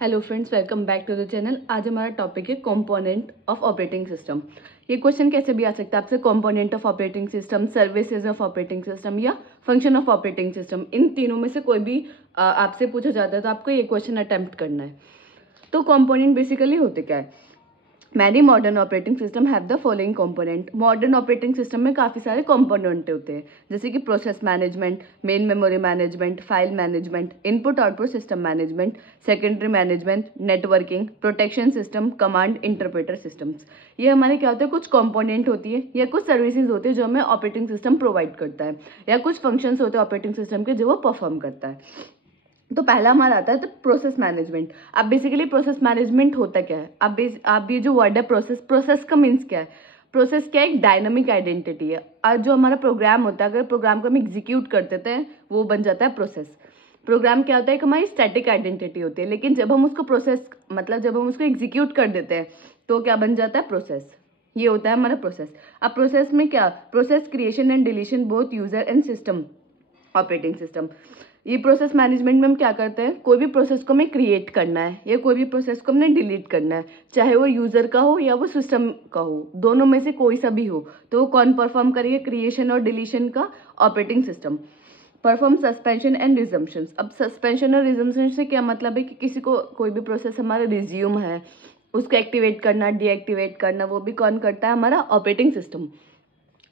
Hello friends, welcome back to the channel. आज हमारा topic है कंपोनेंट ऑफ ऑपरेटिंग सिस्टम। ये क्वेश्चन कैसे भी आ सकता है आपसे, component of operating system, services of operating system या फंक्शन ऑफ ऑपरेटिंग सिस्टम। इन तीनों में से कोई भी आपसे पूछा जाता है तो आपको ये क्वेश्चन अटेम्प्ट करना है। तो कंपोनेंट बेसिकली होते क्या है? Many modern operating system have the following component. Modern operating system में काफ़ी सारे कंपोनेंट होते हैं, जैसे कि process management, main memory management, file management, input output system management, secondary management, networking, protection system, command interpreter systems. ये हमारे क्या होते हैं? कुछ कंपोनेंट होती है या कुछ सर्विसेज होती है जो हमें ऑपरेटिंग सिस्टम प्रोवाइड करता है, या कुछ फंक्शंस होते हैं ऑपरेटिंग सिस्टम के जो वो परफॉर्म करता है। तो पहला हमारा आता है तो प्रोसेस मैनेजमेंट। अब बेसिकली प्रोसेस मैनेजमेंट होता क्या है? अब ये जो वर्ड है प्रोसेस, प्रोसेस का मीन्स क्या है? प्रोसेस क्या है? एक डायनामिक आइडेंटिटी है। और जो हमारा प्रोग्राम होता है, अगर प्रोग्राम को हम एग्जीक्यूट कर देते हैं वो बन जाता है प्रोसेस। प्रोग्राम क्या होता है? एक हमारी स्टैटिक आइडेंटिटी होती है, लेकिन जब हम उसको प्रोसेस मतलब जब हम उसको एग्जीक्यूट कर देते हैं तो क्या बन जाता है? प्रोसेस। ये होता है हमारा प्रोसेस। अब प्रोसेस में क्या? Process creation and deletion both user and system operating system. ये प्रोसेस मैनेजमेंट में हम क्या करते हैं? कोई भी प्रोसेस को हमें क्रिएट करना है या कोई भी प्रोसेस को हमने डिलीट करना है, चाहे वो यूजर का हो या वो सिस्टम का हो, दोनों में से कोई सा भी हो, तो वो कौन परफॉर्म करेगा क्रिएशन और डिलीशन का? Operating system. Perform suspension and resumption. अब सस्पेंशन और रिजम्पशन से क्या मतलब है कि किसी को कोई भी प्रोसेस हमारा रिज्यूम है, उसको एक्टिवेट करना, डीएक्टिवेट करना, वो भी कौन करता है? हमारा ऑपरेटिंग सिस्टम।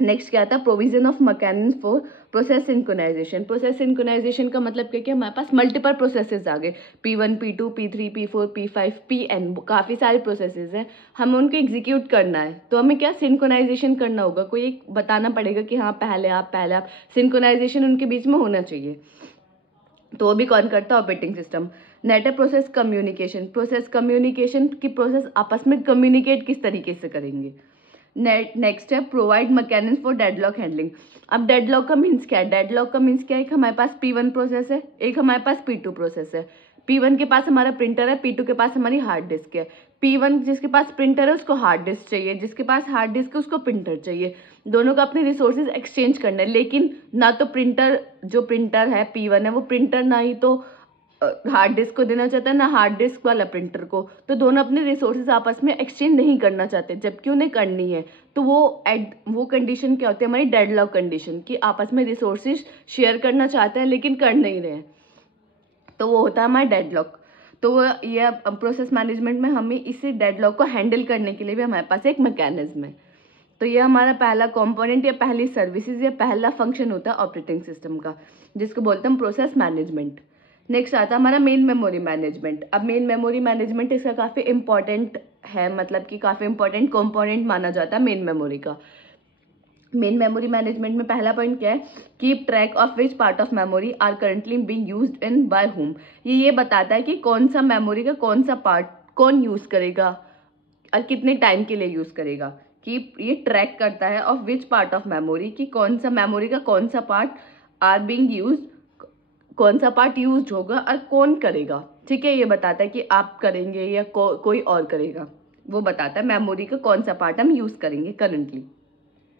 नेक्स्ट क्या आता है? Provision of mechanism for process synchronization. Process synchronization का मतलब क्या कि हमारे पास मल्टीपल प्रोसेसेस आ गए, P1, P2, P3, P4, P5, Pn, काफ़ी सारे प्रोसेसेस हैं, हमें उनको एग्जीक्यूट करना है तो हमें क्या सिंक्रोनाइजेशन करना होगा। कोई एक बताना पड़ेगा कि हाँ पहले आप सिंक्रोनाइजेशन उनके बीच में होना चाहिए, तो वो भी कौन करता है? Operating system. Net process communication. Process communication की प्रोसेस आपस में कम्युनिकेट किस तरीके से करेंगे। नेक्स्ट है provide mechanism for deadlock handling. अब डेडलॉक का मीन्स क्या है? डेडलॉक का मीन्स क्या है? एक हमारे पास P1 प्रोसेस है, एक हमारे पास P2 प्रोसेस है। P1 के पास हमारा प्रिंटर है, P2 के पास हमारी हार्ड डिस्क है। P1 जिसके पास प्रिंटर है उसको हार्ड डिस्क चाहिए, जिसके पास हार्ड डिस्क है उसको प्रिंटर चाहिए। दोनों को अपने रिसोर्सेज एक्सचेंज करना है, लेकिन ना तो प्रिंटर जो प्रिंटर है P1 है वो प्रिंटर ना ही तो हार्ड डिस्क को देना चाहता है, ना हार्ड डिस्क वाला प्रिंटर को। तो दोनों अपने रिसोर्सेज आपस में एक्सचेंज नहीं करना चाहते, जबकि उन्हें करनी है। तो वो कंडीशन क्या होती है? हमारी डेडलॉक कंडीशन, कि आपस में रिसोर्सेज शेयर करना चाहते हैं लेकिन कर नहीं रहे हैं, तो वो होता है हमारा डेडलॉक। तो वो ये प्रोसेस मैनेजमेंट में हमें इसी डेडलॉक को हैंडल करने के लिए भी हमारे पास एक मैकेनिज्म है। तो ये हमारा पहला कंपोनेंट या पहली सर्विसेज या पहला फंक्शन होता है ऑपरेटिंग सिस्टम का, जिसको बोलते हैं प्रोसेस मैनेजमेंट। नेक्स्ट आता है हमारा मेन मेमोरी मैनेजमेंट। अब मेन मेमोरी मैनेजमेंट इसका काफ़ी इंपॉर्टेंट है, मतलब कि काफ़ी इंपॉर्टेंट कंपोनेंट माना जाता है मेन मेमोरी का। मेन मेमोरी मैनेजमेंट में पहला पॉइंट क्या है? Keep track of which part of memory are currently being used in by whom. ये बताता है कि कौन सा मेमोरी का कौन सा पार्ट कौन यूज करेगा और कितने टाइम के लिए यूज करेगा। कि ये ट्रैक करता है of which part of memory, कि कौन सा मेमोरी का कौन सा पार्ट आर बीइंग यूज, कौन सा पार्ट यूज होगा और कौन करेगा। ठीक है, ये बताता है कि आप करेंगे या कोई और करेगा, वो बताता है मेमोरी का कौन सा पार्ट हम यूज करेंगे करंटली।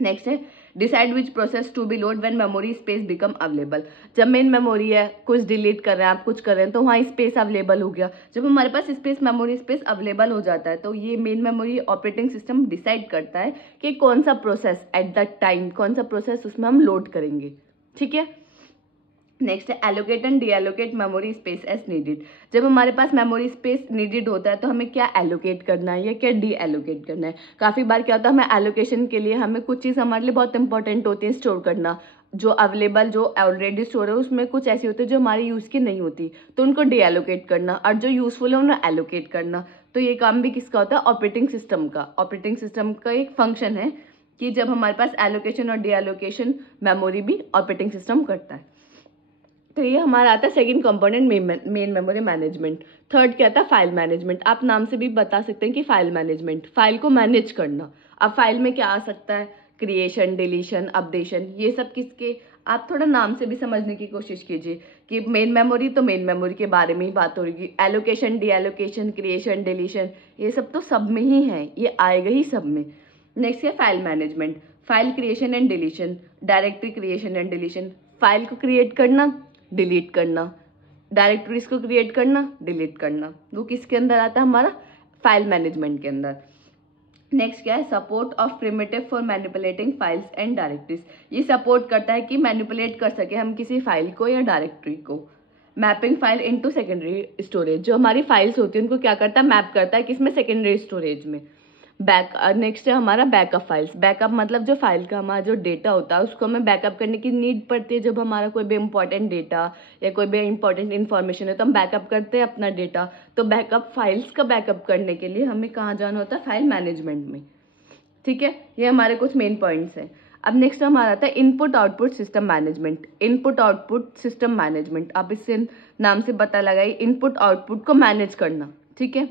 नेक्स्ट है decide which process to be load when memory space become available. जब मेन मेमोरी है, कुछ डिलीट कर रहे हैं आप, कुछ कर रहे हैं, तो वहाँ स्पेस अवेलेबल हो गया। जब हमारे पास स्पेस मेमोरी स्पेस अवेलेबल हो जाता है तो ये main memory operating system decide करता है कि कौन सा प्रोसेस एट दैट टाइम, कौन सा प्रोसेस उसमें हम लोड करेंगे। ठीक है। नेक्स्ट है allocate and deallocate memory space as needed. जब हमारे पास मेमोरी स्पेस नीडेड होता है तो हमें क्या एलोकेट करना है या क्या डी एलोकेट करना है। काफ़ी बार क्या होता है, हमें एलोकेशन के लिए हमें कुछ चीज़ हमारे लिए बहुत इंपॉर्टेंट होती है स्टोर करना, जो अवेलेबल जो ऑलरेडी स्टोर है उसमें कुछ ऐसी होती है जो हमारी यूज़ की नहीं होती, तो उनको डी एलोकेट करना, और जो यूज़फुल है उन्हें एलोकेट करना। तो ये काम भी किसका होता है? ऑपरेटिंग सिस्टम का। ऑपरेटिंग सिस्टम का एक फंक्शन है कि जब हमारे पास एलोकेशन और डी एलोकेशन मेमोरी भी ऑपरेटिंग सिस्टम करता है। तो ये हमारा आता है second component main memory management. Third क्या था? File management. आप नाम से भी बता सकते हैं कि फाइल मैनेजमेंट, फाइल को मैनेज करना। अब फाइल में क्या आ सकता है? क्रिएशन, डिलीशन, अपडेशन, ये सब किसके? आप थोड़ा नाम से भी समझने की कोशिश कीजिए कि मेन मेमोरी तो मेन मेमोरी के बारे में ही बात हो रही है। Allocation, D allocation, creation, deletion, ये सब तो सब में ही है, ये आएगा ही सब में। नेक्स्ट है file management. File creation and deletion, directory creation and deletion, file को क्रिएट करना, डिलीट करना, डायरेक्टरीज को क्रिएट करना, डिलीट करना, वो किसके अंदर आता है, हमारा फाइल मैनेजमेंट के अंदर। नेक्स्ट क्या है, support of primitive for manipulating files and directories. ये सपोर्ट करता है कि मैनिपुलेट कर सके हम किसी फाइल को या डायरेक्टरी को। Mapping file into secondary storage, जो हमारी फाइल्स होती है उनको क्या करता है, मैप करता है किसमें, सेकेंडरी स्टोरेज में। नेक्स्ट है हमारा बैकअप फाइल्स। बैकअप मतलब जो फाइल का हमारा जो डेटा होता है उसको हमें बैकअप करने की नीड पड़ती है। जब हमारा कोई भी इंपॉर्टेंट डेटा या कोई भी इंपॉर्टेंट इन्फॉर्मेशन है तो हम बैकअप करते हैं अपना डेटा। तो बैकअप फाइल्स का बैकअप करने के लिए हमें कहाँ जाना होता है, फाइल मैनेजमेंट में। ठीक है, ये हमारे कुछ मेन पॉइंट्स हैं। अब नेक्स्ट हमारा आता है input output system management. Input output system management, आप इससे नाम से पता लगाइए, इनपुट आउटपुट को मैनेज करना। ठीक है,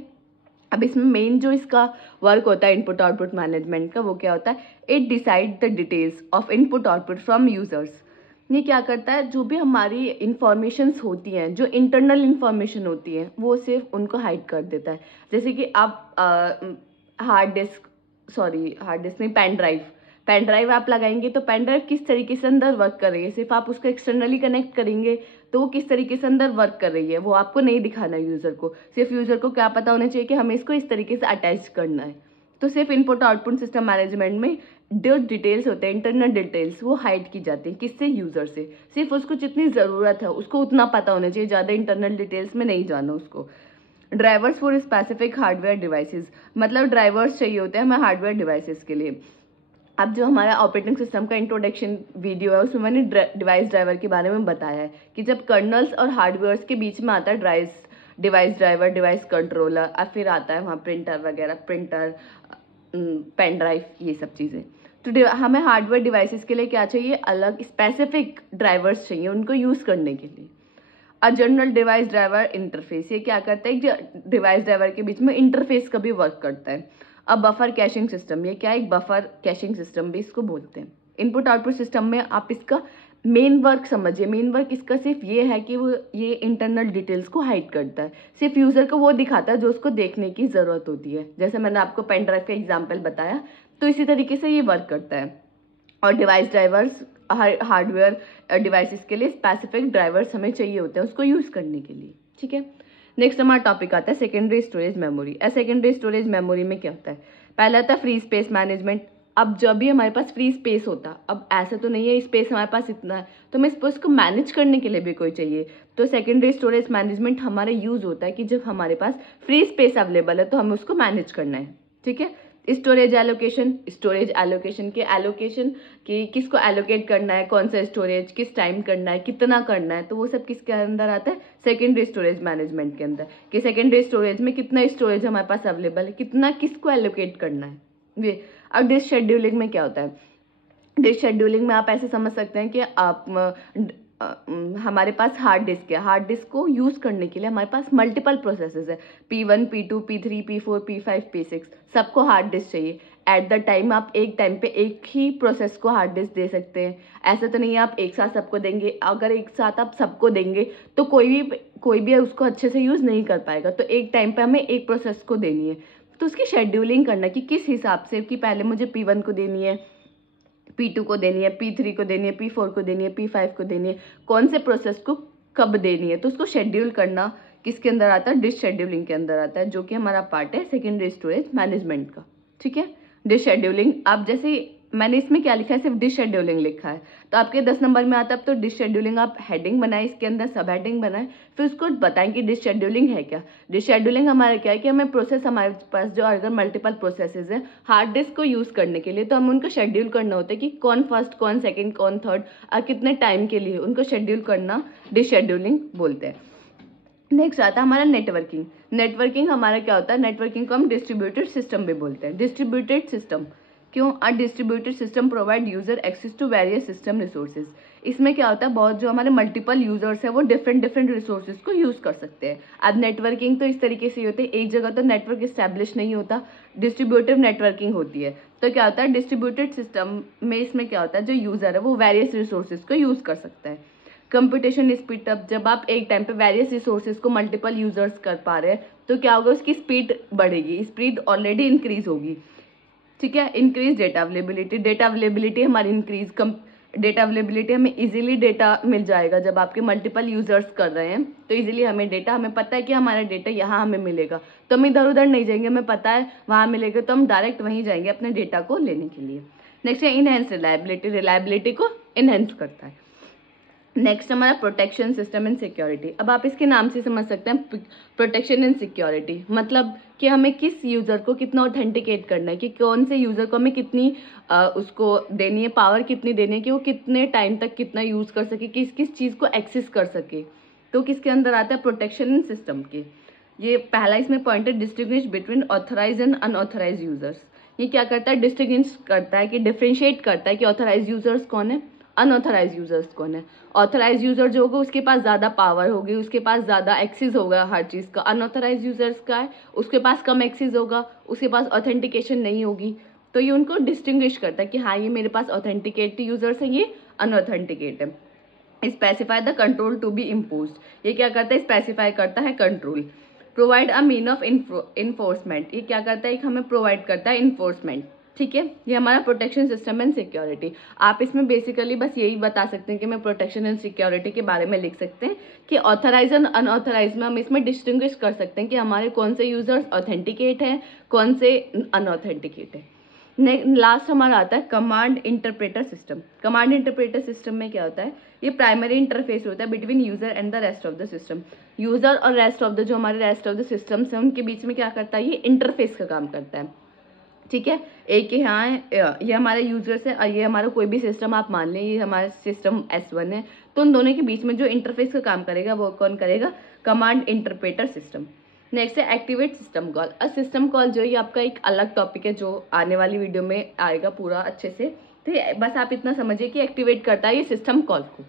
अब इसमें मेन जो इसका वर्क होता है इनपुट आउटपुट मैनेजमेंट का, वो क्या होता है, it decide the details of input output from users. ये क्या करता है, जो भी हमारी इंफॉर्मेशंस होती हैं, जो इंटरनल इंफॉर्मेशन होती है, वो सिर्फ उनको हाइड कर देता है। जैसे कि आप हार्ड डिस्क नहीं, पेन ड्राइव आप लगाएंगे तो पेन ड्राइव किस तरीके से अंदर वर्क कर रही है, सिर्फ आप उसको एक्सटर्नली कनेक्ट करेंगे तो वो किस तरीके से अंदर वर्क कर रही है वो आपको नहीं दिखाना यूजर को। सिर्फ यूजर को क्या पता होना चाहिए कि हमें इसको इस तरीके से अटैच करना है। तो सिर्फ इनपुट आउटपुट सिस्टम मैनेजमेंट में जो डिटेल्स होते हैं, इंटरनल डिटेल्स, वो हाइड की जाती हैं। किससे, यूजर से। सिर्फ उसको जितनी ज़रूरत है उसको उतना पता होना चाहिए, ज़्यादा इंटरनल डिटेल्स में नहीं जाना उसको। Drivers for specific hardware devices, मतलब ड्राइवर्स चाहिए होते हैं हमें हार्डवेयर डिवाइसेस के लिए। अब जो हमारा ऑपरेटिंग सिस्टम का इंट्रोडक्शन वीडियो है उसमें मैंने डिवाइस ड्राइवर के बारे में बताया है कि जब कर्नल्स और हार्डवेयर्स के बीच में आता है डिवाइस ड्राइवर, डिवाइस कंट्रोलर, और फिर आता है वहाँ प्रिंटर वगैरह, प्रिंटर, पेन ड्राइव, ये सब चीज़ें। तो हमें हार्डवेयर डिवाइसेस के लिए क्या चाहिए, अलग स्पेसिफिक ड्राइवर्स चाहिए उनको यूज़ करने के लिए। A general device driver interface, ये क्या करता है, डिवाइस ड्राइवर के बीच में इंटरफेस का भी वर्क करता है। अब बफर कैशिंग सिस्टम, ये क्या है, एक बफर कैशिंग सिस्टम भी इसको बोलते हैं। इनपुट आउटपुट सिस्टम में आप इसका मेन वर्क समझिए। मेन वर्क इसका सिर्फ ये है कि वो ये इंटरनल डिटेल्स को हाइड करता है, सिर्फ यूजर को वो दिखाता है जो उसको देखने की जरूरत होती है। जैसे मैंने आपको पेन ड्राइव का एग्जाम्पल बताया, तो इसी तरीके से ये वर्क करता है। और डिवाइस ड्राइवर्स हार्डवेयर डिवाइसेस के लिए स्पेसिफिक ड्राइवर्स हमें चाहिए होते हैं उसको यूज करने के लिए। ठीक है, नेक्स्ट हमारा टॉपिक आता है secondary storage memory. Secondary storage memory में क्या होता है, पहला आता है फ्री स्पेस मैनेजमेंट। अब जब भी हमारे पास फ्री स्पेस होता, अब ऐसा तो नहीं है स्पेस हमारे पास इतना है, तो हमें स्पेस को मैनेज करने के लिए भी कोई चाहिए। तो सेकेंडरी स्टोरेज मैनेजमेंट हमारा यूज होता है कि जब हमारे पास फ्री स्पेस अवेलेबल है तो हमें उसको मैनेज करना है। ठीक है, स्टोरेज एलोकेशन के एलोकेशन कि किसको एलोकेट करना है, कौन सा स्टोरेज किस टाइम करना है, कितना करना है, तो वो सब किसके अंदर आता है, सेकेंडरी स्टोरेज मैनेजमेंट के अंदर। कि सेकेंडरी स्टोरेज में कितना स्टोरेज हमारे पास अवेलेबल है, कितना किसको एलोकेट करना है ये। अब डिस्क शेड्यूलिंग में क्या होता है, डिस्क शेड्यूलिंग में आप ऐसे समझ सकते हैं कि आप हमारे पास हार्ड डिस्क है, हार्ड डिस्क को यूज करने के लिए हमारे पास मल्टीपल प्रोसेसेस है, P1, P2, P3, P4, P5, P6, सबको हार्ड डिस्क चाहिए। एट द टाइम आप एक टाइम पे एक ही प्रोसेस को हार्ड डिस्क दे सकते हैं, ऐसा तो नहीं है आप एक साथ सबको देंगे। अगर एक साथ आप सबको देंगे तो कोई भी उसको अच्छे से यूज नहीं कर पाएगा। तो एक टाइम पे हमें एक प्रोसेस को देनी है, तो उसकी शेड्यूलिंग करना कि किस हिसाब से, कि पहले मुझे P1 को देनी है, P2 को देनी है, P3 को देनी है, P4 को देनी है, P5 को देनी है, कौन से प्रोसेस को कब देनी है, तो उसको शेड्यूल करना किसके अंदर आता है, डिस्क शेड्यूलिंग के अंदर आता है, जो कि हमारा पार्ट है सेकेंडरी स्टोरेज मैनेजमेंट का। ठीक है, डिस्क शेड्यूलिंग, आप जैसे मैंने इसमें क्या लिखा है, सिर्फ डिस्क शेड्यूलिंग लिखा है, तो आपके 10 नंबर में आता है। तो डिस्क शेड्यूलिंग आप हेडिंग बनाए, इसके अंदर सब हेडिंग बनाए, फिर उसको बताएं कि डिस्क शेड्यूलिंग है क्या। डिस्क शेड्यूलिंग हमारा क्या है कि हमें प्रोसेस, हमारे पास जो अगर मल्टीपल प्रोसेसेस है हार्ड डिस्क को यूज करने के लिए, तो हमें उनको शेड्यूल करना होता है कि कौन फर्स्ट, कौन सेकेंड, कौन थर्ड, और कितने टाइम के लिए, उनको शेड्यूल करना डिस्क शेड्यूलिंग बोलते हैं। नेक्स्ट आता है हमारा नेटवर्किंग। नेटवर्किंग हमारा क्या होता है, नेटवर्किंग को हम डिस्ट्रीब्यूटेड सिस्टम भी बोलते हैं। डिस्ट्रीब्यूटेड सिस्टम क्यों, uh distributed system provide user access to various system resources. इसमें क्या होता है, बहुत जो हमारे मल्टीपल यूजर्स है वो डिफरेंट रिसोर्सेज को यूज कर सकते हैं। अब नेटवर्किंग तो इस तरीके से होती है, एक जगह तो नेटवर्क स्टैब्लिश नहीं होता, डिस्ट्रीब्यूटिव नेटवर्किंग होती है। तो क्या होता है डिस्ट्रीब्यूटेड सिस्टम में, इसमें क्या होता है जो यूजर है वो वेरियस रिसोर्सेज को यूज कर सकता है। कंप्यूटेशन स्पीड अप, जब आप एक टाइम पे वेरियस रिसोर्सेज को मल्टीपल यूजर्स कर पा रहे हैं तो क्या होगा, उसकी स्पीड बढ़ेगी, स्पीड ऑलरेडी इंक्रीज होगी। ठीक है, increase data availability, data availability हमारी इंक्रीज डेटा अवेलेबिलिटी, हमें इजीली डेटा मिल जाएगा जब आपके मल्टीपल यूजर्स कर रहे हैं तो इजीली हमें पता है कि हमारा डेटा यहाँ हमें मिलेगा, तो हम इधर उधर नहीं जाएंगे, हमें पता है वहाँ मिलेगा तो हम डायरेक्ट वहीं जाएंगे अपने डेटा को लेने के लिए। नेक्स्ट है इनहेंस रिलायबिलिटी, रिलायबिलिटी को इनहेंस करता है। नेक्स्ट हमारा प्रोटेक्शन सिस्टम एंड सिक्योरिटी। अब आप इसके नाम से समझ सकते हैं प्रोटेक्शन एंड सिक्योरिटी मतलब कि हमें किस यूजर को कितना ऑथेंटिकेट करना है, कि कौन से यूजर को हमें कितनी उसको देनी है, पावर कितनी देनी है कि वो कितने टाइम तक कितना यूज कर सके, किस किस चीज को एक्सेस कर सके। तो किसके अंदर आता है, प्रोटेक्शन एंड सिस्टम के। ये पहला इसमें पॉइंट है distinguish between authorize and unauthorize users. ये क्या करता है, डिस्टिंग्विश करता है कि डिफरेंशिएट करता है कि ऑथराइज यूजर्स कौन है, अनऑथराइज यूजर्स कौन है। ऑथराइज यूजर जो होगा उसके पास ज्यादा पावर होगी, उसके पास ज्यादा एक्सेस होगा हर चीज का। अनऑथराइज यूजर्स का है उसके पास कम एक्सेस होगा, उसके पास ऑथेंटिकेशन नहीं होगी। तो ये उनको डिस्टिंग्विश करता है कि हाँ ये मेरे पास ऑथेंटिकेट यूजर्स हैं, ये अनऑथेंटिकेट है। Specify the control to be imposed, ये क्या करता है, स्पेसिफाई करता है control. Provide a mean of enforcement, ये क्या करता है, हमें प्रोवाइड करता है इन्फोर्समेंट। ठीक है, ये हमारा प्रोटेक्शन सिस्टम एंड सिक्योरिटी। आप इसमें बेसिकली बस यही बता सकते हैं कि मैं प्रोटेक्शन एंड सिक्योरिटी के बारे में लिख सकते हैं कि ऑथराइज एंड अनऑथराइज में हम इसमें डिस्टिंग्विश कर सकते हैं कि हमारे कौन से यूजर्स ऑथेंटिकेट हैं, कौन से अनऑथेंटिकेट है। लास्ट हमारा आता है command interpreter system. Command interpreter system में क्या होता है, ये प्राइमरी इंटरफेस होता है between user and the rest of the system. User और रेस्ट ऑफ द जो हमारे रेस्ट ऑफ द सिस्टम्स हैं उनके बीच में क्या करता है, ये इंटरफेस का काम करता है। ठीक है, एक यहाँ ये हमारे यूजर्स है और ये हमारा कोई भी सिस्टम आप मान लें, ये हमारा सिस्टम S1 है, तो उन दोनों के बीच में जो इंटरफेस का काम करेगा वो कौन करेगा, कमांड इंटरप्रेटर सिस्टम। नेक्स्ट है activate system call. System call जो ये आपका एक अलग टॉपिक है जो आने वाली वीडियो में आएगा पूरा अच्छे से। तो बस आप इतना समझिए कि एक्टिवेट करता है ये सिस्टम कॉल को।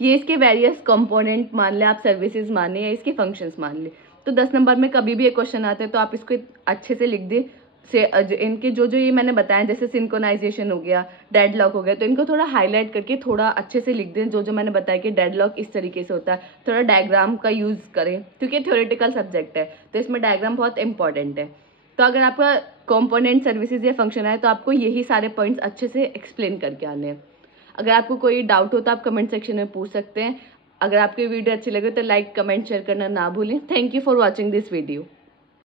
ये इसके वेरियस कंपोनेंट मान ले, आप सर्विसेज मान ले या इसके फंक्शंस मान ले। तो 10 नंबर में कभी भी एक क्वेश्चन आता है तो आप इसको अच्छे से लिख दें। से इनके जो जो ये मैंने बताया जैसे सिंक्रोनाइजेशन हो गया, डेडलॉक हो गया, तो इनको थोड़ा हाईलाइट करके थोड़ा अच्छे से लिख दें। जो जो मैंने बताया कि डेडलॉक इस तरीके से होता है, थोड़ा डायग्राम का यूज करें क्योंकि थ्योरेटिकल सब्जेक्ट है तो इसमें डायग्राम बहुत इंपॉर्टेंट है। तो अगर आपका कंपोनेंट सर्विसेज या फंक्शन है तो आपको यही सारे पॉइंट्स अच्छे से एक्सप्लेन करके आने हैं। अगर आपको कोई डाउट हो तो आप कमेंट सेक्शन में पूछ सकते हैं। अगर आपकी वीडियो अच्छी लगे तो लाइक कमेंट शेयर करना ना भूलें। Thank you for watching this video.